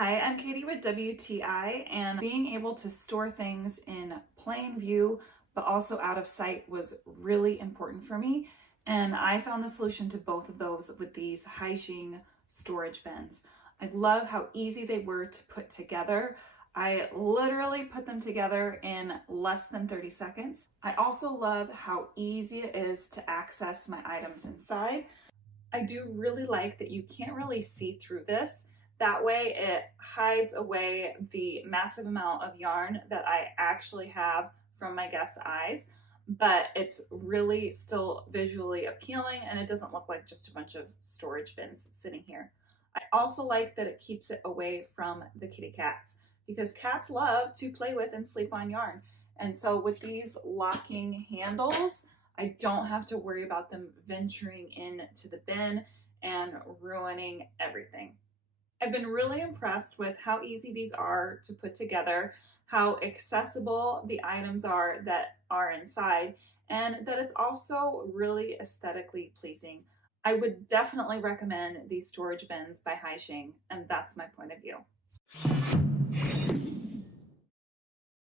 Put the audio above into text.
Hi, I'm Katie with WTI, and being able to store things in plain view but also out of sight was really important for me. And I found the solution to both of those with these HAIXIN storage bins. I love how easy they were to put together. I literally put them together in less than 30 seconds. I also love how easy it is to access my items inside. I do really like that you can't really see through this. That way it hides away the massive amount of yarn that I actually have from my guest's eyes, but it's really still visually appealing and it doesn't look like just a bunch of storage bins sitting here. I also like that it keeps it away from the kitty cats because cats love to play with and sleep on yarn. And so with these locking handles, I don't have to worry about them venturing into the bin and ruining everything. I've been really impressed with how easy these are to put together, how accessible the items are that are inside, and that it's also really aesthetically pleasing. I would definitely recommend these storage bins by HAIXIN, and that's my point of view.